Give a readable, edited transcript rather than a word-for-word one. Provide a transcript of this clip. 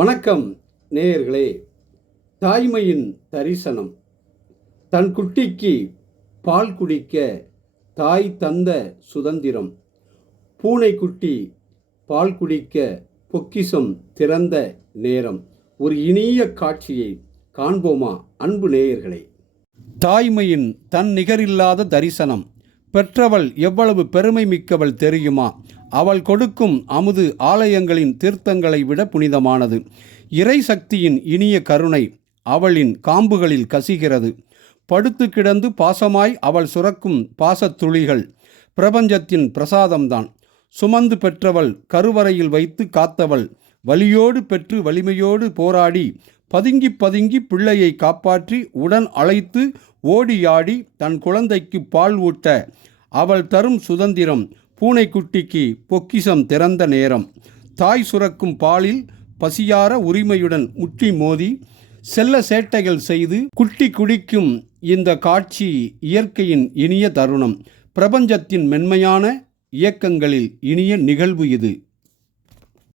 வணக்கம் நேயர்களே. தாய்மையின் தரிசனம். தன் குட்டிக்கு பால் குடிக்க தாய் தந்த சுதந்திரம். பூனைக்குட்டி பால் குடிக்க பொக்கிஷம் திறந்த நேரம். ஒரு இனிய காட்சியை காண்போமா அன்பு நேயர்களே? தாய்மையின் தன் நிகரில்லாத தரிசனம். பெற்றவள் எவ்வளவு பெருமை மிக்கவள் தெரியுமா? அவள் கொடுக்கும் அமுது ஆலயங்களின் தீர்த்தங்களை விட புனிதமானது. இறை சக்தியின் இனிய கருணை அவளின் காம்புகளில் கசிகிறது. படுத்து கிடந்து பாசமாய் அவள் சுரக்கும் பாசத்துளிகள் பிரபஞ்சத்தின் பிரசாதம்தான். சுமந்து பெற்றவள், கருவறையில் வைத்து காத்தவள், வலியோடு பெற்று வலிமையோடு போராடி பதுங்கி பதுங்கி பிள்ளையை காப்பாற்றி உடன் அழைத்து ஓடியாடி தன் குழந்தைக்கு பால் ஊட்ட அவள் தரும் சுதந்திரம். பூனைக்குட்டிக்கு பொக்கிஷம் திறந்த நேரம். தாய் சுரக்கும் பாலில் பசியார உரிமையுடன் முட்டி மோதி செல்ல சேட்டைகள் செய்து குட்டி குடிக்கும் இந்த காட்சி இயற்கையின் இனிய தருணம். பிரபஞ்சத்தின் மென்மையான இயக்கங்களில் இனிய நிகழ்வு இது.